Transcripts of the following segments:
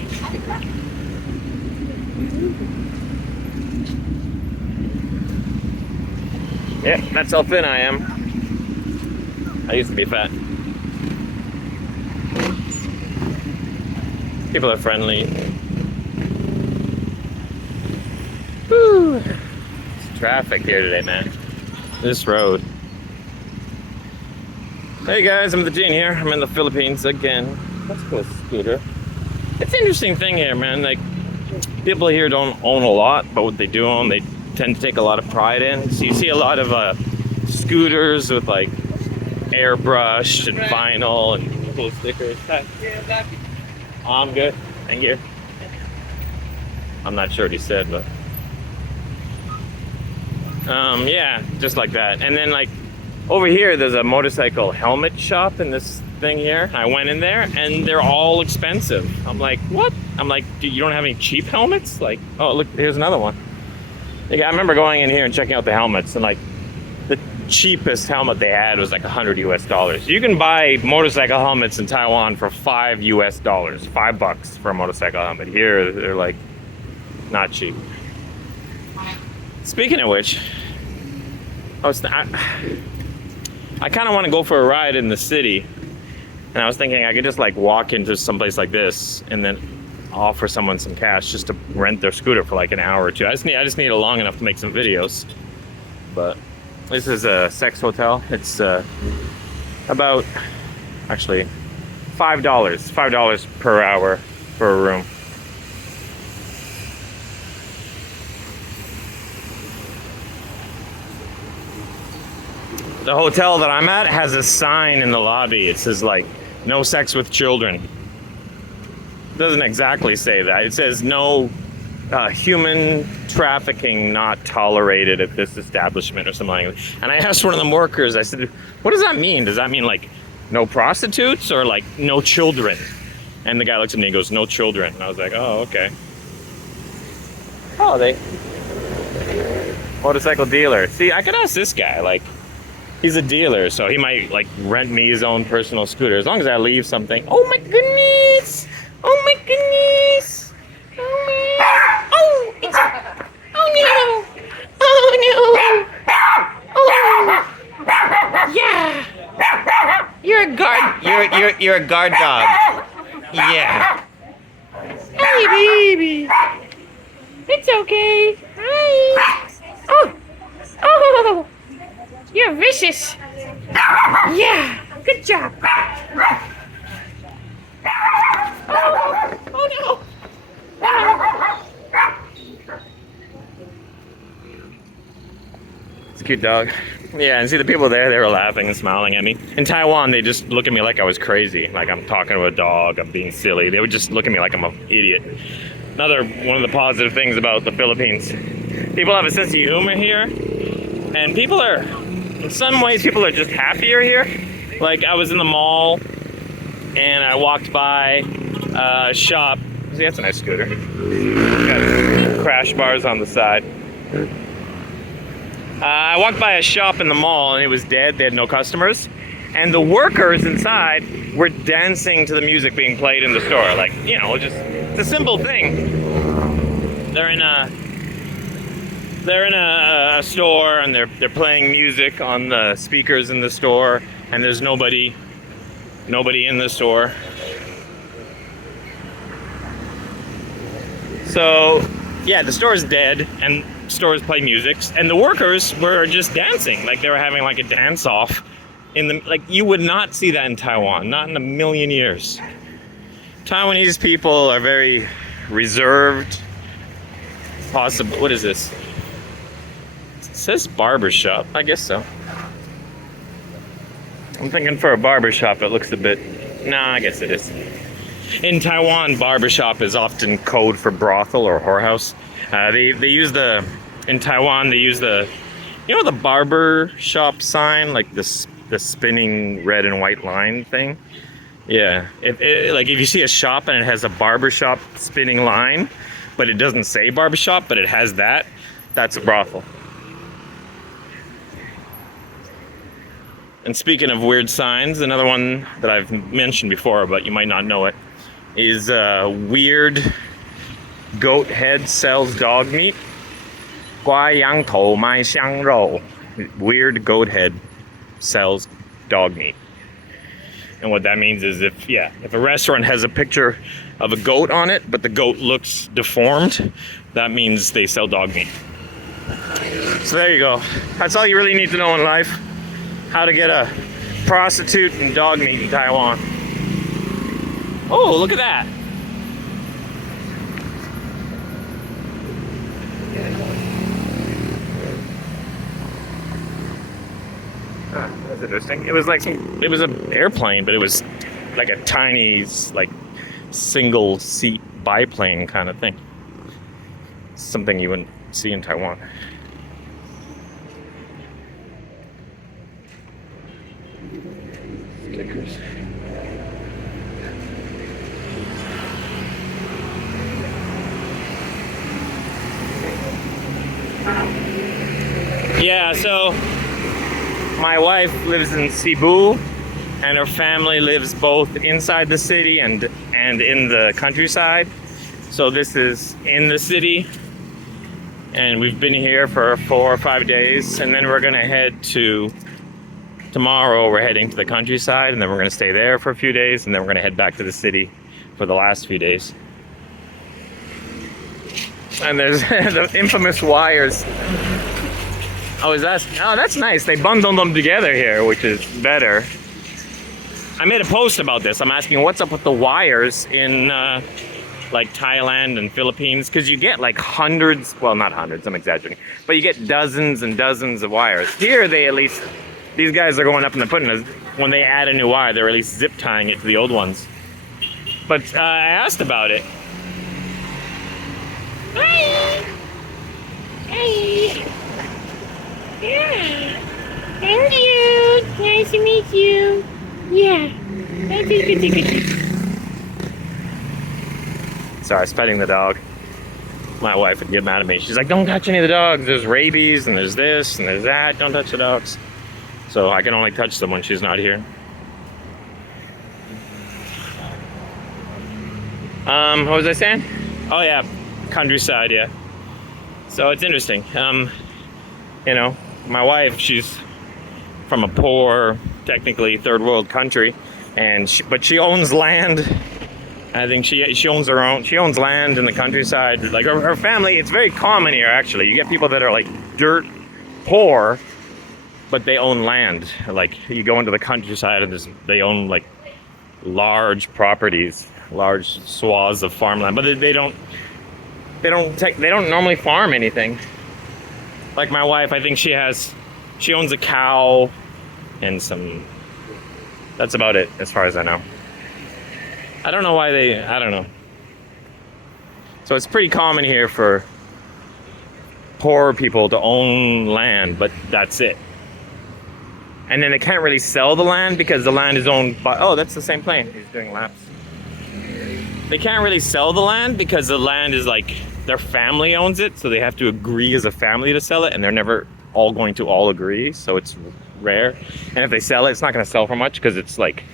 friendly. Yeah, that's how thin I am. I used to be fat. People are friendly. Woo! It's traffic here today, man. This road. Hey guys, I'm the Gene here. I'm in the Philippines again. Let's go scooter. It's an interesting thing here, man. Like, people here don't own a lot, but what they do own, they tend to take a lot of pride in. So you see a lot of scooters with like airbrush and vinyl and cool stickers. I'm good. Thank you. I'm not sure what he said, but yeah, just like that. And then like over here, there's a motorcycle helmet shop in this thing here. I went in there and they're all expensive. I'm like, what? I'm like, dude, you don't have any cheap helmets? Like, oh, look, here's another one. Like, I remember going in here and checking out the helmets, and like the cheapest helmet they had was like $100 US. You can buy motorcycle helmets in Taiwan for $5 US, $5 for a motorcycle helmet. Here, they're like not cheap. Speaking of which, I kind of want to go for a ride in the city, and I was thinking I could just like walk into someplace like this and then offer someone some cash just to rent their scooter for like an hour or two. I just need it long enough to make some videos. But this is a sex hotel. It's about actually $5 per hour for a room. The hotel that I'm at has a sign in the lobby. It says like, no sex with children. It doesn't exactly say that. It says no human trafficking not tolerated at this establishment or something like that. And I asked one of the workers, I said, what does that mean? Does that mean like no prostitutes or like no children? And the guy looks at me and goes, no children. And I was like, oh, okay. Oh, motorcycle dealer. See, I could ask this guy, like, he's a dealer, so he might like rent me his own personal scooter as long as I leave something. Oh my goodness! Oh my goodness! Oh man! Oh, it's oh no! Oh no! Oh yeah! You're a guard. You're a guard dog. Yeah. Hey baby. It's okay. Hi. Oh. Oh. You're vicious. Yeah, good job. Oh no. It's a cute dog. Yeah, and see the people there, they were laughing and smiling at me. In Taiwan, they just look at me like I was crazy. Like I'm talking to a dog, I'm being silly. They would just look at me like I'm an idiot. Another one of the positive things about the Philippines. People have a sense of humor here. And people are, in some ways, people are just happier here. Like, I was in the mall, and I walked by a shop. See, that's a nice scooter. Got crash bars on the side. I walked by a shop in the mall, and it was dead. They had no customers. And the workers inside were dancing to the music being played in the store. Like, you know, just, it's a simple thing. They're in a store and they're playing music on the speakers in the store, and there's nobody in the store. So yeah, the store is dead and stores play music, and the workers were just dancing, like they were having like a dance off in the, like you would not see that in Taiwan, not in a million years. Taiwanese people are very reserved. Possible. What is this? It says barbershop. I guess so. I'm thinking for a barbershop it looks a bit... Nah, I guess it is. In Taiwan, barbershop is often code for brothel or whorehouse. They use the... In Taiwan, they use the... You know the barber shop sign? Like the spinning red and white line thing? Yeah. If you see a shop and it has a barbershop spinning line, but it doesn't say barbershop, but it has that, that's a brothel. And speaking of weird signs, another one that I've mentioned before, but you might not know it. is weird goat head sells dog meat. 瓜羊头卖香肉. Weird goat head sells dog meat. And what that means is if a restaurant has a picture of a goat on it, but the goat looks deformed, that means they sell dog meat. So there you go. That's all you really need to know in life. How to get a prostitute and dog meat in Taiwan. Oh, look at that. That's interesting. It was an airplane, but it was like a tiny, like, single seat biplane kind of thing. Something you wouldn't see in Taiwan. Stickers. Yeah, so my wife lives in Cebu, and her family lives both inside the city and in the countryside. So this is in the city, and we've been here for 4 or 5 days, and then we're gonna head to tomorrow. We're heading to the countryside, and then we're gonna stay there for a few days, and then we're gonna head back to the city for the last few days. And there's the infamous wires. Oh, that's nice. They bundled them together here, which is better. I made a post about this. I'm asking what's up with the wires in like Thailand and Philippines, because you get like hundreds, well, not hundreds, I'm exaggerating, but you get dozens and dozens of wires. Here these guys are going up and they're putting when they add a new wire, they're at least zip tying it to the old ones. But I asked about it. Hi. Hi. Yeah. Thank you. Nice to meet you. Yeah. Sorry, I was petting the dog. My wife would get mad at me. She's like, don't touch any of the dogs. There's rabies and there's this and there's that. Don't touch the dogs. So I can only touch them when she's not here. What was I saying? Oh yeah, countryside, yeah. So it's interesting. You know, my wife, she's from a poor, technically third world country, but she owns land. I think she owns her own. She owns land in the countryside. Like her family, it's very common here actually. You get people that are like dirt poor, but they own land. Like you go into the countryside and they own like large properties, large swaths of farmland, but they don't normally farm anything. Like my wife, I think she owns a cow and that's about it as far as I know. I don't know why I don't know. So it's pretty common here for poor people to own land, but that's it. And then they can't really sell the land because the land is owned by, oh, that's the same plane. He's doing laps. They can't really sell the land because the land is like, their family owns it, so they have to agree as a family to sell it, and they're never all going to all agree, so it's rare. And if they sell it, it's not going to sell for much because it's like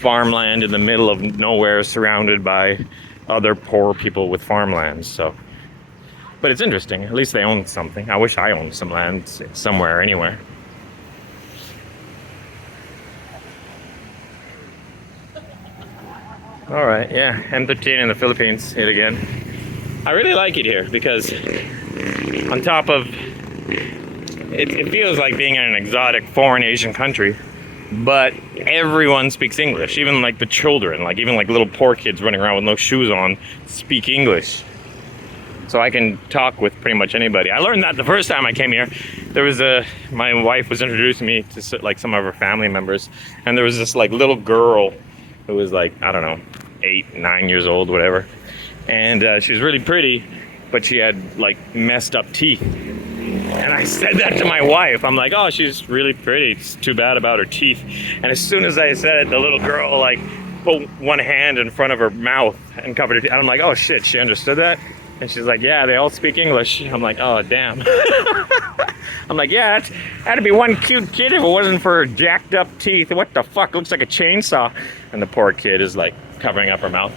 farmland in the middle of nowhere surrounded by other poor people with farmlands. So, but it's interesting. At least they own something. I wish I owned some land somewhere, anywhere. All right, yeah, M13 in the Philippines, hit again. I really like it here because on top of, it feels like being in an exotic foreign Asian country, but everyone speaks English, even like the children, like even like little poor kids running around with no shoes on speak English. So I can talk with pretty much anybody. I learned that the first time I came here. My wife was introducing me to like some of her family members, and there was this like little girl who was like, I don't know, 8, 9 years old, whatever. And she was really pretty, but she had like messed up teeth. And I said that to my wife. I'm like, oh, she's really pretty. It's too bad about her teeth. And as soon as I said it, the little girl like put one hand in front of her mouth and covered her teeth. And I'm like, oh shit, she understood that? And she's like, yeah, they all speak English. I'm like, oh, damn. I'm like, yeah, that'd be one cute kid if it wasn't for her jacked up teeth. What the fuck? Looks like a chainsaw. And the poor kid is like covering up her mouth.